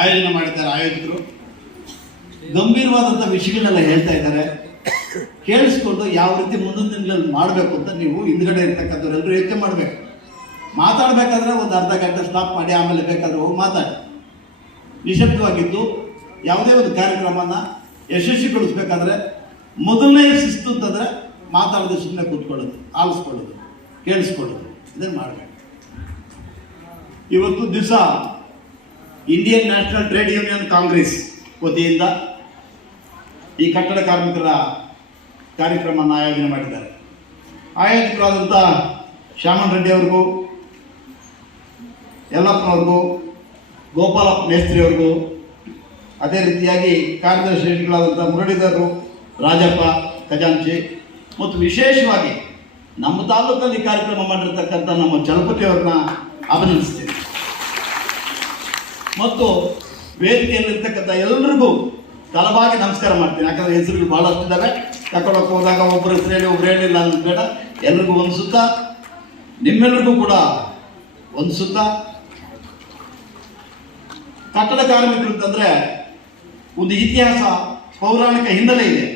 ಆಯೋಜನೆ ಮಾಡಿದ್ದಾರೆ ಆಯೋಜಕರು. ಗಂಭೀರವಾದಂಥ ವಿಷಯಗಳನ್ನೆಲ್ಲ ಹೇಳ್ತಾ ಇದ್ದಾರೆ. ಕೇಳಿಸ್ಕೊಂಡು ಯಾವ ರೀತಿ ಮುಂದಿನ ದಿನಗಳಲ್ಲಿ ಮಾಡಬೇಕು ಅಂತ ನೀವು ಹಿಂದ್ಗಡೆ ಇರ್ತಕ್ಕಂಥವ್ರೆಲ್ಲರೂ ಯೋಚನೆ ಮಾಡಬೇಕು. ಮಾತಾಡಬೇಕಾದ್ರೆ ಒಂದು ಅರ್ಧ ಗಂಟೆ ಸ್ಟಾಪ್ ಮಾಡಿ, ಆಮೇಲೆ ಬೇಕಾದ್ರೆ ಹೋಗಿ ಮಾತಾಡಿ. ನಿಶಬ್ದವಾಗಿದ್ದು ಯಾವುದೇ ಒಂದು ಕಾರ್ಯಕ್ರಮನ ಯಶಸ್ವಿಗೊಳಿಸ್ಬೇಕಾದ್ರೆ ಮೊದಲನೇ ಶಿಸ್ತು ಅಂತಂದರೆ ಮಾತಾಡದೆ ಸುಮ್ಮನೆ ಕೂತ್ಕೊಳ್ಳೋದು, ಆಲಿಸ್ಕೊಳ್ಳೋದು, ಕೇಳಿಸ್ಕೊಳ್ಳೋದು, ಇದನ್ನು ಮಾಡಬೇಕು. ಇವತ್ತು ದಿವಸ Indian national trade union Congress ವತಿಯಿಂದ ಈ ಕಟ್ಟಡ ಕಾರ್ಮಿಕರ ಕಾರ್ಯಕ್ರಮವನ್ನು ಆಯೋಜನೆ ಮಾಡಿದ್ದಾರೆ. ಆಯೋಜಕರಾದಂಥ ಶ್ಯಾಮನ್ ರೆಡ್ಡಿ ಅವ್ರಿಗೂ ಯಲ್ಲಪ್ಪನವ್ರಿಗೂ ಗೋಪಾಲ ಮೇಸ್ತ್ರಿ ಅವ್ರಿಗೂ, ಅದೇ ರೀತಿಯಾಗಿ ಕಾರ್ಯದರ್ಶಿಗಳಾದಂಥ ಮುರಳೀಧರರು ರಾಜಪ್ಪ, ಖಜಾಂಚಿ, ಮತ್ತು ವಿಶೇಷವಾಗಿ ನಮ್ಮ ತಾಲೂಕಲ್ಲಿ ಕಾರ್ಯಕ್ರಮ ಮಾಡಿರ್ತಕ್ಕಂಥ ನಮ್ಮ ಚಲಪತಿಯವ್ರನ್ನ ಅಭಿನಂದಿಸ್ತೀವಿ ಮತ್ತು ವೇದಿಕೆಯಲ್ಲಿರ್ತಕ್ಕಂಥ ಎಲ್ಲರಿಗೂ ತಲಭಾಗಿ ನಮಸ್ಕಾರ ಮಾಡ್ತೀನಿ. ಯಾಕಂದ್ರೆ ಹೆಸರುಗಳು ಭಾಳಷ್ಟು ಇದ್ದಾವೆ ತಗೊಳಕ್ಕೆ ಹೋದಾಗ ಒಬ್ಬರು ಹೆಸರು ಹೇಳಿ, ಒಬ್ರು ಹೇಳಿಲ್ಲ ಬೇಡ. ಎಲ್ರಿಗೂ ಒಂದು ಸುತ್ತ ನಿಮ್ಮೆಲ್ಲರಿಗೂ ಕೂಡ ಒಂದು ಸುತ್ತ. ಕಟ್ಟಡ ಕಾರ್ಮಿಕರು ಅಂತಂದ್ರೆ ಒಂದು ಇತಿಹಾಸ ಪೌರಾಣಿಕ ಹಿನ್ನೆಲೆ ಇದೆ.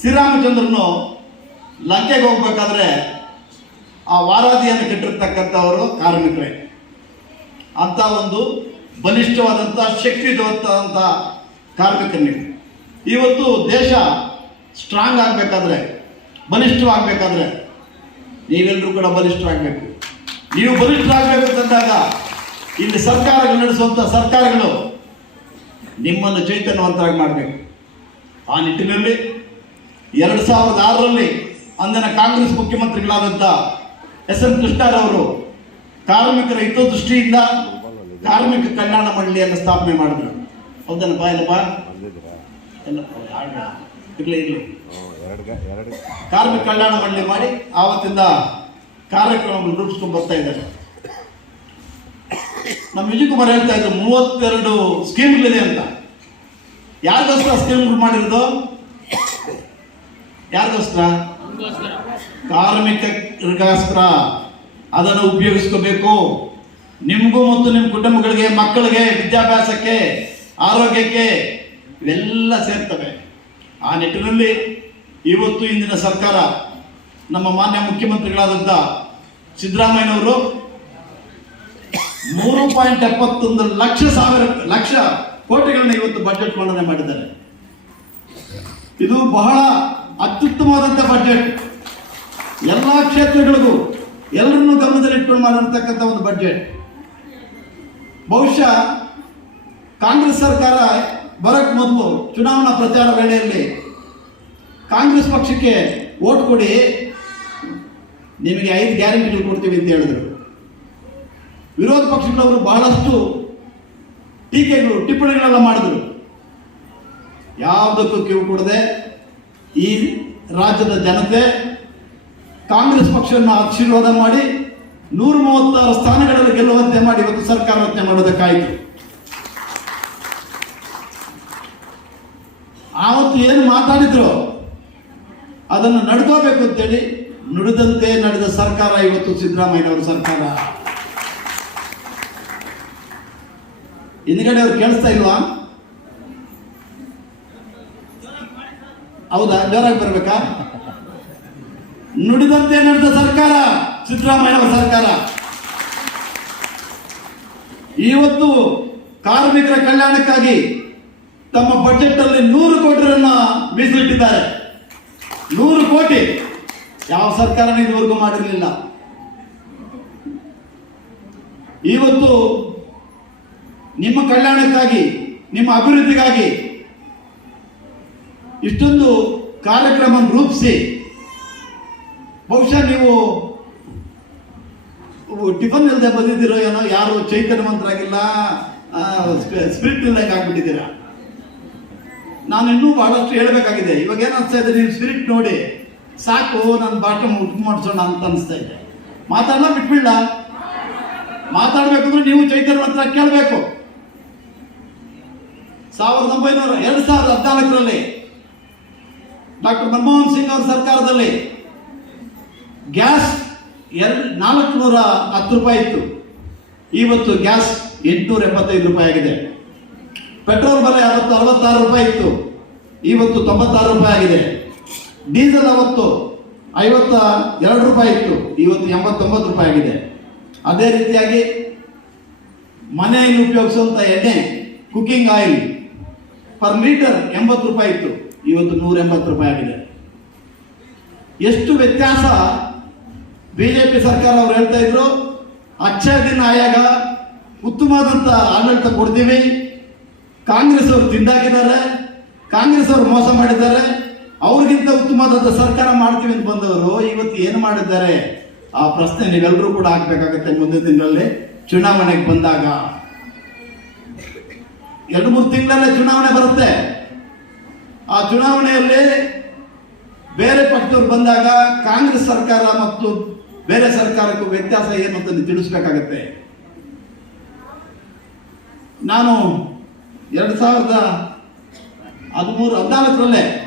ಶ್ರೀರಾಮಚಂದ್ರನು ಲಂಕೆಗೆ ಹೋಗ್ಬೇಕಾದ್ರೆ ಆ ವಾರಾದಿಯನ್ನು ಕೆಟ್ಟಿರ್ತಕ್ಕಂಥವರು ಕಾರ್ಮಿಕರೇ. ಅಂತ ಒಂದು ಬಲಿಷ್ಠವಾದಂಥ ಕಾರ್ಮಿಕ ಕಾರ್ಮಿಕರು ಇವತ್ತು ದೇಶ ಸ್ಟ್ರಾಂಗ್ ಆಗಬೇಕಾದ್ರೆ, ಬಲಿಷ್ಠವಾಗಬೇಕಾದ್ರೆ ನೀವೆಲ್ಲರೂ ಕೂಡ ಬಲಿಷ್ಠ ಆಗಬೇಕು ನೀವು ಬಲಿಷ್ಠರಾಗಬೇಕು ಅಂತಂದಾಗ ಇಲ್ಲಿ ಸರ್ಕಾರಗಳು ನಡೆಸುವಂಥ ಸರ್ಕಾರಗಳು ನಿಮ್ಮನ್ನು ಚೈತನ್ಯವಂತರಾಗಿ ಮಾಡಬೇಕು. ಆ ನಿಟ್ಟಿನಲ್ಲಿ ಎರಡು ಸಾವಿರದ ಆರರಲ್ಲಿ ಅಂದಿನ ಕಾಂಗ್ರೆಸ್ ಮುಖ್ಯಮಂತ್ರಿಗಳಾದಂಥ ಎಸ್ ಎಂ ಕೃಷ್ಣರವರು ಕಾರ್ಮಿಕರ ಹಿತದೃಷ್ಟಿಯಿಂದ ಕಾರ್ಮಿಕ ಕಲ್ಯಾಣ ಮಂಡಳಿಯನ್ನು ಸ್ಥಾಪನೆ ಮಾಡಿದ್ರು. ಹೌದನಪ್ಪ ಇಲ್ಲಪ್ಪ ಇರ್ಲಿ ಇರ್ಲಿ. ಕಾರ್ಮಿಕ ಕಲ್ಯಾಣ ಮಂಡಳಿ ಮಾಡಿ ಆವತ್ತಿಂದ ಕಾರ್ಯಕ್ರಮಗಳು ರೂಪಿಸ್ಕೊಂಡು ಬರ್ತಾ ಇದ್ದಾರೆ. ನಮ್ಮ ವಿಜಯ್ ಕುಮಾರ್ ಹೇಳ್ತಾ ಇದ್ರು ಮೂವತ್ತೆರಡು ಸ್ಕೀಮ್ಗಳಿದೆ ಅಂತ. ಯಾರಿಗೋಸ್ಕರ ಸ್ಕೀಮ್ಗಳು ಮಾಡಿರೋದು? ಯಾರಿಗೋಸ್ಕರ? ಕಾರ್ಮಿಕರಿಗೋಸ್ಕರ ಅದನ್ನು ಉಪಯೋಗಿಸ್ಕೋಬೇಕು. ನಿಮಗೂ ಮತ್ತು ನಿಮ್ಮ ಕುಟುಂಬಗಳಿಗೆ, ಮಕ್ಕಳಿಗೆ, ವಿದ್ಯಾಭ್ಯಾಸಕ್ಕೆ, ಆರೋಗ್ಯಕ್ಕೆ ಇವೆಲ್ಲ ಸೇರ್ತವೆ. ಆ ನಿಟ್ಟಿನಲ್ಲಿ ಇವತ್ತು ಇಂದಿನ ಸರ್ಕಾರ ನಮ್ಮ ಮಾನ್ಯ ಮುಖ್ಯಮಂತ್ರಿಗಳಾದಂಥ ಸಿದ್ದರಾಮಯ್ಯನವರು ಮೂರು ಪಾಯಿಂಟ್ ಎಪ್ಪತ್ತೊಂದು ಲಕ್ಷ ಸಾವಿರ, ಲಕ್ಷ ಕೋಟಿಗಳನ್ನ ಇವತ್ತು ಬಜೆಟ್ ಮಂಡನೆ ಮಾಡಿದ್ದಾರೆ. ಇದು ಬಹಳ ಅತ್ಯುತ್ತಮವಾದಂಥ ಬಜೆಟ್ ಎಲ್ಲ ಕ್ಷೇತ್ರಗಳಿಗೂ ಎಲ್ಲರನ್ನೂ ಗಮನದಲ್ಲಿಟ್ಟು ಮಾಡಿರ್ತಕ್ಕಂಥ ಒಂದು ಬಜೆಟ್ ಬಹುಶಃ ಕಾಂಗ್ರೆಸ್ ಸರ್ಕಾರ ಬರಕ್ ಮೊದಲು ಚುನಾವಣಾ ಪ್ರಚಾರ ವೇಳೆಯಲ್ಲಿ ಕಾಂಗ್ರೆಸ್ ಪಕ್ಷಕ್ಕೆ ಓಟ್ ಕೊಡಿ, ನಿಮಗೆ ಐದು ಗ್ಯಾರಂಟಿಗಳು ಕೊಡ್ತೀವಿ ಅಂತ ಹೇಳಿದರು. ವಿರೋಧ ಪಕ್ಷಗಳವರು ಬಹಳಷ್ಟು ಟೀಕೆಗಳು, ಟಿಪ್ಪಣಿಗಳೆಲ್ಲ ಮಾಡಿದ್ರು. ಯಾವುದಕ್ಕೂ ಕಿವು ಕೊಡದೆ ಈ ರಾಜ್ಯದ ಜನತೆ ಕಾಂಗ್ರೆಸ್ ಪಕ್ಷವನ್ನು ಆಶೀರ್ವಾದ ಮಾಡಿ ನೂರ ಮೂವತ್ತಾರು ಸ್ಥಾನಗಳಲ್ಲಿ ಗೆಲ್ಲುವಂತೆ ಮಾಡಿ ಇವತ್ತು ಸರ್ಕಾರ ರಚನೆ ಮಾಡೋದಕ್ಕಾಯಿತು ಆವತ್ತು ಏನು ಮಾತಾಡಿದ್ರು? ಅದನ್ನು ನಡ್ಕೋಬೇಕು ಅಂತೇಳಿ ನುಡಿದಂತೆ ನಡೆದ ಸರ್ಕಾರ ಇವತ್ತು ಸಿದ್ದರಾಮಯ್ಯನವರ ಸರ್ಕಾರ. ಹಿಂದ್ಗಡೆ ಅವ್ರು ಕೇಳಿಸ್ತಾ ಇಲ್ವಾ? ಹೌದಾ? ಜೋರಾಗಿ ಬರ್ಬೇಕಾ? ನುಡಿದಂತೆ ನಡೆದ ಸರ್ಕಾರ. ಸಿದ್ದರಾಮಯ್ಯನವರ ಸರ್ಕಾರ. ಇವತ್ತು ಕಾರ್ಮಿಕರ ಕಲ್ಯಾಣಕ್ಕಾಗಿ ತಮ್ಮ ಬಜೆಟ್ ಅಲ್ಲಿ ನೂರು ಕೋಟಿಯನ್ನ ಮೀಸಲಿಟ್ಟಿದ್ದಾರೆ. ನೂರು ಕೋಟಿ ಯಾವ ಸರ್ಕಾರನೂ ಇದುವರೆಗೂ ಮಾಡಿರಲಿಲ್ಲ. ಇವತ್ತು ನಿಮ್ಮ ಕಲ್ಯಾಣಕ್ಕಾಗಿ, ನಿಮ್ಮ ಅಭಿವೃದ್ಧಿಗಾಗಿ ಇಷ್ಟೊಂದು ಕಾರ್ಯಕ್ರಮ ರೂಪಿಸಿ ಬಹುಶಃ ನೀವು ಟಿಫನ್ ಇಲ್ಲದೆ ಬಂದಿದ್ದೀರೋ ಏನೋ, ಯಾರು ಚೈತನ್ಯವಂತರಾಗಿಲ್ಲ ಸ್ಪಿರಿಟ್ ಇಲ್ದಂಗೆ ಆಗ್ಬಿಟ್ಟಿದ್ದೀರಾ? ನಾನು ಇನ್ನೂ ಬಹಳಷ್ಟು ಹೇಳಬೇಕಾಗಿದೆ. ಇವಾಗ ಏನು ಇದೆ ನೀವು ಸ್ಪಿರಿಟ್ ನೋಡಿ, ಸಾಕು ನನ್ನ ಬಾಟಮ್ ಉಟ್ ಮಾಡಿಸೋಣ ಅಂತ ಅನಿಸ್ತಾ ಇದೆ. ಮಾತಾಡಲ್ಲ ಬಿಟ್ಬಿಡ ಮಾತಾಡ್ಬೇಕಂದ್ರೆ ನೀವು ಚೈತನ್ಯವಂತರ ಕೇಳಬೇಕು. ಸಾವಿರದ ಒಂಬೈನೂರ ಎರಡು ಸಾವಿರದ ಹದಿನಾಲ್ಕರಲ್ಲಿ ಡಾಕ್ಟರ್ ಮನಮೋಹನ್ ಸಿಂಗ್ ಅವರ ಸರ್ಕಾರದಲ್ಲಿ ಗ್ಯಾಸ್ ಎರಡು ನಾಲ್ಕು ನೂರ ಹತ್ತು ರೂಪಾಯಿ ಇತ್ತು. ಇವತ್ತು ಗ್ಯಾಸ್ ಎಂಟುನೂರ ಎಪ್ಪತ್ತೈದು ರೂಪಾಯಿ ಆಗಿದೆ. ಪೆಟ್ರೋಲ್ ಬೆಲೆ ಅವತ್ತು ಅರವತ್ತಾರು ರೂಪಾಯಿ ಇತ್ತು. ಇವತ್ತು ತೊಂಬತ್ತಾರು ರೂಪಾಯಿ ಆಗಿದೆ. ಡೀಸೆಲ್ ಅವತ್ತು ಐವತ್ತ ಎರಡು ರೂಪಾಯಿ ಇತ್ತು. ಇವತ್ತು ಎಂಬತ್ತೊಂಬತ್ತು ರೂಪಾಯಿ ಆಗಿದೆ. ಅದೇ ರೀತಿಯಾಗಿ ಮನೆಯಲ್ಲಿ ಉಪಯೋಗಿಸುವಂಥ ಎಣ್ಣೆ ಕುಕ್ಕಿಂಗ್ ಆಯಿಲ್ ಪರ್ ಲೀಟರ್ ಎಂಬತ್ತು ರೂಪಾಯಿ ಇತ್ತು. ಇವತ್ತು ನೂರ ಎಂಬತ್ತು ರೂಪಾಯಿ ಆಗಿದೆ. ಎಷ್ಟು ವ್ಯತ್ಯಾಸ ಬಿಜೆಪಿ ಸರ್ಕಾರ ಅವ್ರು ಹೇಳ್ತಾ ಇದ್ರು ಅಕ್ಷಯ ದಿನ ಆಯಾಗ ಉತ್ತಮವಾದಂಥ ಆಡಳಿತ ಕೊಡ್ತೀವಿ. ಕಾಂಗ್ರೆಸ್ ಅವರು ತಿಂದಾಕಿದ್ದಾರೆ ಕಾಂಗ್ರೆಸ್ ಅವರು ಮೋಸ ಮಾಡಿದ್ದಾರೆ, ಅವ್ರಿಗಿಂತ ಉತ್ತಮವಾದಂಥ ಸರ್ಕಾರ ಮಾಡ್ತೀವಿ ಅಂತ ಬಂದವರು ಇವತ್ತು ಏನು ಮಾಡಿದ್ದಾರೆ? ಆ ಪ್ರಶ್ನೆ ನೀವೆಲ್ಲರೂ ಕೂಡ ಹಾಕ್ಬೇಕಾಗತ್ತೆ ಮುಂದಿನ ದಿನಗಳಲ್ಲಿ ಚುನಾವಣೆಗೆ ಬಂದಾಗ. ಎರಡು ಮೂರು ತಿಂಗಳಲ್ಲೇ ಚುನಾವಣೆ ಬರುತ್ತೆ. ಆ ಚುನಾವಣೆಯಲ್ಲಿ ಬೇರೆ ಪಕ್ಷದವ್ರು ಬಂದಾಗ ಕಾಂಗ್ರೆಸ್ ಸರ್ಕಾರ ಮತ್ತು ಬೇರೆ ಸರ್ಕಾರಕ್ಕೂ ವ್ಯತ್ಯಾಸ ಏನು ಅಂತ ತಿಳಿಸ್ಬೇಕಾಗತ್ತೆ. ನಾನು ಎರಡು ಸಾವಿರದ ಹದಿಮೂರು, ಹದಿನಾಲ್ಕರಲ್ಲೇ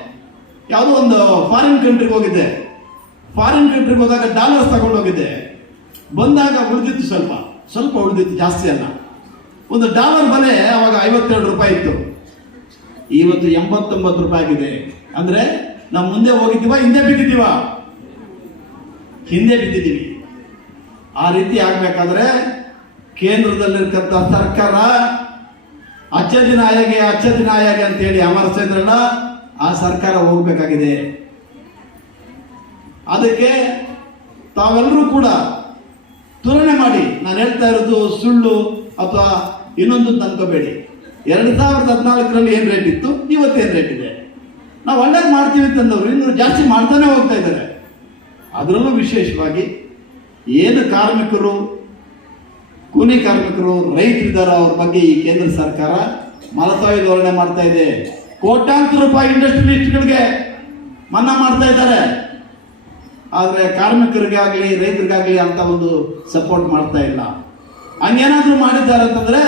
ಯಾವುದೋ ಒಂದು ಫಾರಿನ್ ಕಂಟ್ರಿಗೆ ಹೋಗಿದ್ದೆ. ಫಾರಿನ್ ಕಂಟ್ರಿಗೆ ಹೋದಾಗ ಡಾಲರ್ಸ್ ತಗೊಂಡು ಹೋಗಿದ್ದೆ. ಬಂದಾಗ ಉಳಿದಿತ್ತು ಸ್ವಲ್ಪ. ಸ್ವಲ್ಪ ಉಳಿದಿತ್ತು, ಜಾಸ್ತಿ ಅಲ್ಲ. ಒಂದು ಡಾಲರ್ ಬೆಲೆ ಅವಾಗ ಐವತ್ತೆರಡು ರೂಪಾಯಿ ಇತ್ತು. ಇವತ್ತು ಎಂಬತ್ತೊಂಬತ್ತು ರೂಪಾಯಿ ಆಗಿದೆ. ಅಂದ್ರೆ ನಾವು ಮುಂದೆ ಹೋಗಿದ್ದೀವ, ಹಿಂದೆ ಬಿದ್ದಿದ್ದೀವ? ಹಿಂದೆ ಬಿದ್ದಿದ್ದೀವಿ. ಆ ರೀತಿ ಆಗ್ಬೇಕಾದ್ರೆ ಕೇಂದ್ರದಲ್ಲಿರ್ತಕ್ಕಂಥ ಸರ್ಕಾರ ಅಚ್ಚ ದಿನ ಆಯಾಗೆ ಅಚ್ಚ ದಿನ ಆಯಾಗೆ ಅಂತೇಳಿ ಅಮರ್ಸಿದ್ರಲ್ಲ ಆ ಸರ್ಕಾರ ಹೋಗ್ಬೇಕಾಗಿದೆ. ಅದಕ್ಕೆ ತಾವೆಲ್ಲರೂ ಕೂಡ ತುಲನೆ ಮಾಡಿ. ನಾನು ಹೇಳ್ತಾ ಇರೋದು ಸುಳ್ಳು ಅಥವಾ ಇನ್ನೊಂದು ತನ್ಕೋಬೇಡಿ. ಎರಡು ಸಾವಿರದ ಹದಿನಾಲ್ಕರಲ್ಲಿ ಏನು ರೇಟ್ ಇತ್ತು? ಇವತ್ತೇನು ರೇಟ್ ಇದೆ? ನಾವು ಒಳ್ಳೇದು ಮಾಡ್ತೀವಿ ಅಂತಂದವರು. ಇನ್ನು ಜಾಸ್ತಿ ಮಾಡ್ತಾನೆ ಹೋಗ್ತಾ ಇದ್ದಾರೆ. ಅದರಲ್ಲೂ ವಿಶೇಷವಾಗಿ ಏನು ಕಾರ್ಮಿಕರು, ಕೂಲಿ ಕಾರ್ಮಿಕರು, ರೈತರಿದ್ದಾರೋ ಅವ್ರ ಬಗ್ಗೆ ಈ ಕೇಂದ್ರ ಸರ್ಕಾರ ಮಲತಾಯಿ ಧೋರಣೆ ಮಾಡ್ತಾ ಇದೆ. ಕೋಟ್ಯಾಂತರ ರೂಪಾಯಿ ಇಂಡಸ್ಟ್ರಿಯಲಿಸ್ಟ್ಗಳಿಗೆ ಮನ್ನಾ ಮಾಡ್ತಾ ಇದ್ದಾರೆ. ಆದರೆ ಕಾರ್ಮಿಕರಿಗಾಗಲಿ, ರೈತರಿಗಾಗಲಿ ಅಂತ ಒಂದು ಸಪೋರ್ಟ್ ಮಾಡ್ತಾ ಇಲ್ಲ. ಹಂಗೇನಾದರೂ ಮಾಡಿದ್ದಾರೆ ಅಂತಂದ್ರೆ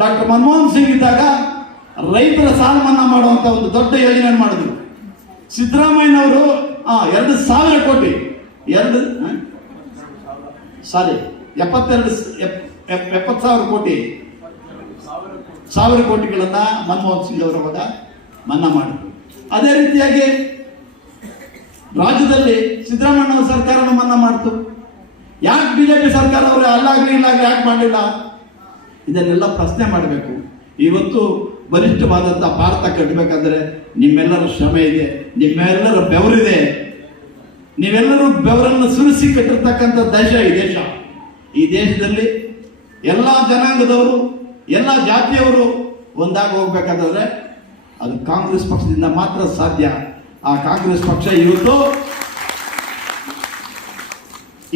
ಡಾಕ್ಟರ್ ಮನಮೋಹನ್ ಸಿಂಗ್ ಇದ್ದಾಗ ರೈತರ ಸಾಲ ಮನ್ನಾ ಮಾಡುವಂತ ಒಂದು ದೊಡ್ಡ ಯೋಜನೆ ಮಾಡಿದ್ರು. ಸಿದ್ದರಾಮಯ್ಯನವರು ಎರಡು ಸಾವಿರ ಕೋಟಿ ಎರಡು ಸಾರಿ, ಎಪ್ಪತ್ತೆರಡು ಎಪ್ಪತ್ತು ಸಾವಿರ ಕೋಟಿ. ಸಾವಿರ ಕೋಟಿಗಳನ್ನ ಮನಮೋಹನ್ ಸಿಂಗ್ ಅವರ ಅವಾಗ ಮನ್ನಾ ಮಾಡಿದ್ರು. ಅದೇ ರೀತಿಯಾಗಿ ರಾಜ್ಯದಲ್ಲಿ ಸಿದ್ದರಾಮಯ್ಯ ಸರ್ಕಾರನ ಮನ್ನಾ ಮಾಡ್ತು. ಯಾಕೆ ಬಿಜೆಪಿ ಸರ್ಕಾರ ಅವರು ಅಲ್ಲಾಗ್ಲಿ ಇಲ್ಲಾಗ್ಲಿ ಯಾಕೆ ಮಾಡಲಿಲ್ಲ? ಇದನ್ನೆಲ್ಲ ಪ್ರಶ್ನೆ ಮಾಡಬೇಕು. ಇವತ್ತು ಬಲಿಷ್ಠವಾದಂಥ ಭಾರತ ಕಟ್ಟಬೇಕಂದ್ರೆ ನಿಮ್ಮೆಲ್ಲರ ಶ್ರಮ ಇದೆ, ನಿಮ್ಮೆಲ್ಲರ ಬೆವರಿದೆ. ನೀವೆಲ್ಲರೂ ಬೆವರನ್ನು ಸುರಿಸಿ ಕಟ್ಟಿರ್ತಕ್ಕಂಥ ದೇಶ ಈ ದೇಶ. ಈ ದೇಶದಲ್ಲಿ ಎಲ್ಲ ಜನಾಂಗದವರು, ಎಲ್ಲ ಜಾತಿಯವರು ಒಂದಾಗಿ ಹೋಗ್ಬೇಕಾದ್ರೆ ಅದು ಕಾಂಗ್ರೆಸ್ ಪಕ್ಷದಿಂದ ಮಾತ್ರ ಸಾಧ್ಯ. ಆ ಕಾಂಗ್ರೆಸ್ ಪಕ್ಷ ಇವತ್ತು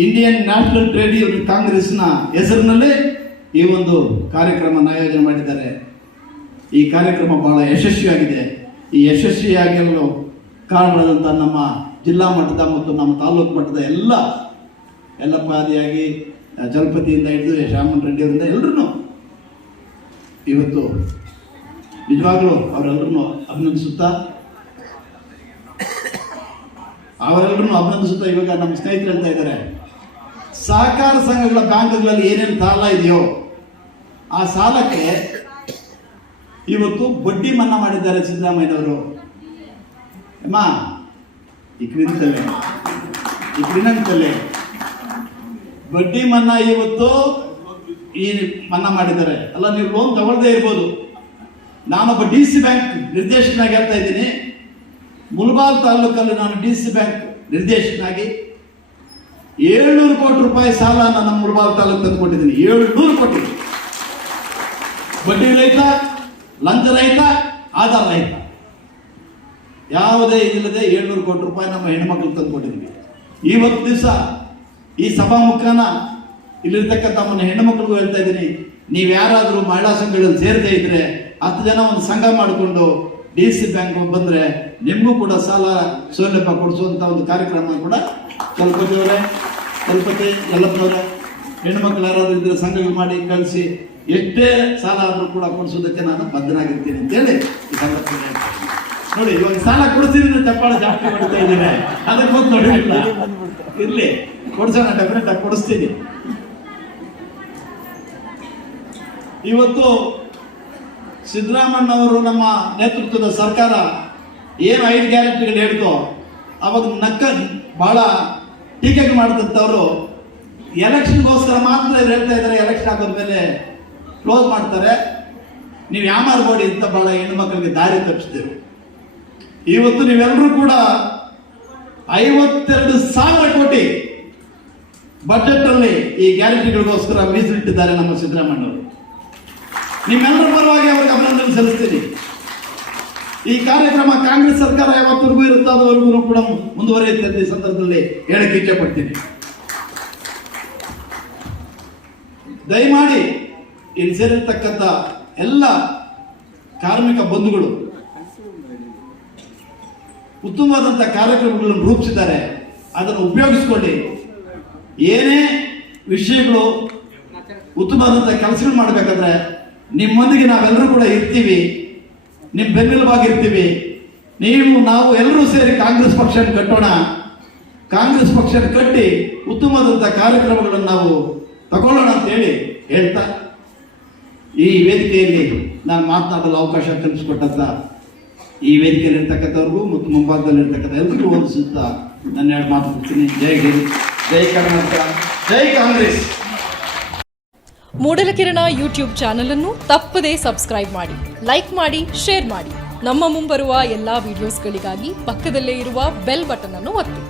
ಇಂಡಿಯನ್ ನ್ಯಾಷನಲ್ ಟ್ರೇಡ್ ಯೂನಿಯನ್ ಕಾಂಗ್ರೆಸ್ನ ಹೆಸರಿನಲ್ಲಿ ಈ ಒಂದು ಕಾರ್ಯಕ್ರಮನ ಆಯೋಜನೆ ಮಾಡಿದ್ದಾರೆ. ಈ ಕಾರ್ಯಕ್ರಮ ಬಹಳ ಯಶಸ್ವಿಯಾಗಿದೆ. ಈ ಯಶಸ್ವಿಯಾಗಿರಲು ಕಾರಣರಾದಂಥ ನಮ್ಮ ಜಿಲ್ಲಾ ಮಟ್ಟದ ಮತ್ತು ನಮ್ಮ ತಾಲೂಕು ಮಟ್ಟದ ಎಲ್ಲ ಆ, ಜಲಪತಿಯಿಂದ ಹಿಡಿದು ಶ್ಯಾಮನ್ ರೆಡ್ಡಿಯವರಿಂದ ಎಲ್ಲರೂ ಇವತ್ತು ನಿಜವಾಗ್ಲೂ ಅವರೆಲ್ಲರನ್ನು ಅಭಿನಂದಿಸುತ್ತಾ ಅವರೆಲ್ಲರನ್ನು ಅಭಿನಂದಿಸುತ್ತಾ ಇವಾಗ ನಮ್ಮ ಸ್ನೇಹಿತರು ಹೇಳ್ತಾ ಇದ್ದಾರೆ ಸಹಕಾರ ಸಂಘಗಳ ಬ್ಯಾಂಕ್ಗಳಲ್ಲಿ ಏನೇನು ಸಾಲ ಇದೆಯೋ ಆ ಸಾಲಕ್ಕೆ ಇವತ್ತು ಬಡ್ಡಿ ಮನ್ನಾ ಮಾಡಿದ್ದಾರೆ ಸಿದ್ದರಾಮಯ್ಯನವರು. ಅಮ್ಮ ಈ ತಲೆ. ಈ ಕ್ರಿನಂತಲೇ ಬಡ್ಡಿ ಮನ್ನಾ ಇವತ್ತು ಈ ಮನ್ನಾ ಮಾಡಿದ್ದಾರೆ. ಅಲ್ಲ, ನೀವು ಲೋನ್ ತಗೊಳ್ಳದೇ ಇರ್ಬೋದು. ನಾನೊಬ್ಬ ಡಿ ಸಿ ಬ್ಯಾಂಕ್ ನಿರ್ದೇಶಕನಾಗಿ ಹೇಳ್ತಾ ಇದ್ದೀನಿ. ಮುಲ್ಬಾಲ್ ತಾಲೂಕಲ್ಲಿ ನಾನು ಡಿ ಸಿ ಬ್ಯಾಂಕ್ ನಿರ್ದೇಶಕನಾಗಿ ಏಳ್ನೂರು ಕೋಟಿ ರೂಪಾಯಿ ಸಾಲ ನಾನು ನಮ್ಮ ಮುಲ್ಬಾಲ್ ತಾಲೂಕು ತಂದುಕೊಟ್ಟಿದ್ದೀನಿ. ಏಳ್ನೂರು ಕೋಟಿ. ಬಡ್ಡಿ ರಹಿತ ಲಂಚ ರಹಿತ ಆಧಾರ ರಹಿತ ಯಾವುದೇ ಇದಿಲ್ಲದೆ ಏಳ್ನೂರು ಕೋಟಿ ರೂಪಾಯಿ ನಮ್ಮ ಹೆಣ್ಮಕ್ಳು ತಂದುಕೊಟ್ಟಿದ್ವಿ ಇವತ್ತು ದಿವಸ ಈ ಸಭಾಮುಖನ ಇಲ್ಲಿರ್ತಕ್ಕಂಥ ನಮ್ಮ ಹೆಣ್ಣುಮಕ್ಳಿಗೂ ಹೇಳ್ತಾ ಇದ್ದೀನಿ, ನೀವು ಯಾರಾದರೂ ಮಹಿಳಾ ಸಂಘಗಳಲ್ಲಿ ಸೇರದೇ ಇದ್ರೆ ಹತ್ತು ಜನ ಒಂದು ಸಂಘ ಮಾಡಿಕೊಂಡು ಡಿ ಸಿ ಬ್ಯಾಂಕ್ ಬಂದರೆ ನಿಮಗೂ ಕೂಡ ಸಾಲ ಸೌಲಭ್ಯ ಕೊಡಿಸುವಂಥ ಒಂದು ಕಾರ್ಯಕ್ರಮ ಕೂಡ ತಲುಪತಿ ಅವರೇ ತಲುಪತಿ ಯಲ್ಲಪ್ಪನವರೇ ಹೆಣ್ಮಕ್ಳು ಯಾರಾದರೂ ಇದ್ರೆ ಸಂಘಗಳು ಮಾಡಿ ಕಳಿಸಿ ಎಷ್ಟೇ ಸಾಲ ಆದರೂ ಕೂಡ ಕೊಡಿಸೋದಕ್ಕೆ ನಾನು ಬದ್ಧನಾಗಿರ್ತೀನಿ ಅಂತೇಳಿ ಈ ಸಂದರ್ಭದಲ್ಲಿ. ನೋಡಿ, ಇವಾಗ ಸಾಲ ಕೊಡಿಸ್ತೀನಿ ಅಂದ್ರೆ ಚಪ್ಪಾಳೆ ಜಾಸ್ತಿ ಮಾಡ್ತಾ ಇದ್ದಾರೆ ಅದಕ್ಕೆ ಹೋಗಿ ನೋಡಿ ಇರ್ಲಿ, ಕೊಡ್ಸೋಣ ಡೆಫಿನೆಟ್ ಆಗಿ ಕೊಡಿಸ್ತೀನಿ. ಇವತ್ತು ಸಿದ್ದರಾಮಣ್ಣವರು ನಮ್ಮ ನೇತೃತ್ವದ ಸರ್ಕಾರ ಏನು ಐದು ಗ್ಯಾರಂಟಿಗಳು ಹೇಳ್ತೋ, ಅವಾಗ ನಕ್ಕ ಬಹಳ ಟೀಕೆಗೆ ಮಾಡಿದಂಥವ್ರು ಎಲೆಕ್ಷನ್ಗೋಸ್ಕರ ಮಾತ್ರ ಇವ್ರು ಹೇಳ್ತಾ ಇದ್ದಾರೆ ಎಲೆಕ್ಷನ್ ಆಗೋದ್ಮೇಲೆ ಕ್ಲೋಸ್ ಮಾಡ್ತಾರೆ. ನೀವು ಯಾಮಾರ್ಬೋಡಿ ಅಂತ ಬಹಳ ಹೆಣ್ಣು ಮಕ್ಕಳಿಗೆ ದಾರಿ ತಪ್ಪಿಸ್ತೇವೆ ಇವತ್ತು ನೀವೆಲ್ಲರೂ ಕೂಡ ಐವತ್ತೆರಡು ಸಾವಿರ ಕೋಟಿ ಬಜೆಟ್ ಅಲ್ಲಿ ಈ ಗ್ಯಾರಂಟಿಗಳಿಗೋಸ್ಕರ ಮೀಸಲಿಟ್ಟಿದ್ದಾರೆ ನಮ್ಮ ಸಿದ್ದರಾಮಯ್ಯವರು ನಿಮ್ಮೆಲ್ಲರ ಪರವಾಗಿ ಅವರಿಗೆ ಅಭಿನಂದನೆ ಸಲ್ಲಿಸ್ತೀನಿ. ಈ ಕಾರ್ಯಕ್ರಮ ಕಾಂಗ್ರೆಸ್ ಸರ್ಕಾರ ಯಾವತ್ತವರೆಗೂ ಇರುತ್ತೋ ಅದವರೆಗೂ ಕೂಡ ಮುಂದುವರಿಯುತ್ತೆ ಈ ಸಂದರ್ಭದಲ್ಲಿ ಹೇಳಕ್ಕೆ ಇಚ್ಛೆ ಪಡ್ತೀನಿ. ದಯಮಾಡಿ ಇಲ್ಲಿ ಸೇರಿರ್ತಕ್ಕಂಥ ಎಲ್ಲ ಕಾರ್ಮಿಕ ಬಂಧುಗಳು ಉತ್ತಮವಾದಂಥ ಕಾರ್ಯಕ್ರಮಗಳನ್ನು ರೂಪಿಸಿದ್ದಾರೆ. ಅದನ್ನು ಉಪಯೋಗಿಸ್ಕೊಳ್ಳಿ. ಏನೇ ವಿಷಯಗಳು ಉತ್ತಮವಾದಂಥ ಕೆಲಸಗಳು ಮಾಡಬೇಕಂದ್ರೆ ನಿಮ್ಮೊಂದಿಗೆ ನಾವೆಲ್ಲರೂ ಕೂಡ ಇರ್ತೀವಿ. ನಿಮ್ಮ ಬೆನ್ನೆಲುಬಾಗಿರ್ತೀವಿ ನೀವು, ನಾವು ಎಲ್ಲರೂ ಸೇರಿ ಕಾಂಗ್ರೆಸ್ ಪಕ್ಷನ ಕಟ್ಟೋಣ. ಕಾಂಗ್ರೆಸ್ ಪಕ್ಷ ಕಟ್ಟಿ ಉತ್ತಮವಾದಂಥ ಕಾರ್ಯಕ್ರಮಗಳನ್ನು ನಾವು ತಗೊಳ್ಳೋಣ ಅಂತೇಳಿ ಹೇಳ್ತಾ ಈ ವೇದಿಕೆಯಲ್ಲಿ ನಾನು ಮಾತನಾಡಲು ಅವಕಾಶ ಕಲ್ಪಿಸಿಕೊಟ್ಟಂತ ಈ ವೇದಿಕೆಯಲ್ಲಿ ಇರ್ತಕ್ಕಂಥವ್ರಿಗೂ ಮತ್ತು ಮುಂಭಾಗದಲ್ಲಿ ಇರ್ತಕ್ಕಂಥ ಎಲ್ಲರಿಗೂ ಸುತ್ತ ನನ್ನ ಎರಡು ಮಾತು ಕೊಡ್ತೀನಿ ಜೈ ಗಿರಿ. ಜೈ ಕರ್ನಾಟಕ. ಜೈ ಕಾಂಗ್ರೆಸ್. ಮೂಡಲಕಿರಣ ಯೂಟ್ಯೂಬ್ ಚಾನೆಲ್ ಅನ್ನು ತಪ್ಪದೇ ಸಬ್ಸ್ಕ್ರೈಬ್ ಮಾಡಿ, ಲೈಕ್ ಮಾಡಿ, ಶೇರ್ ಮಾಡಿ. ನಮ್ಮ ಮುಂಬರುವ ಎಲ್ಲಾ ವಿಡಿಯೋಸ್ಗಳಿಗಾಗಿ ಪಕ್ಕದಲ್ಲೇ ಇರುವ ಬೆಲ್ ಬಟನ್ ಅನ್ನು ಒತ್ತಿ.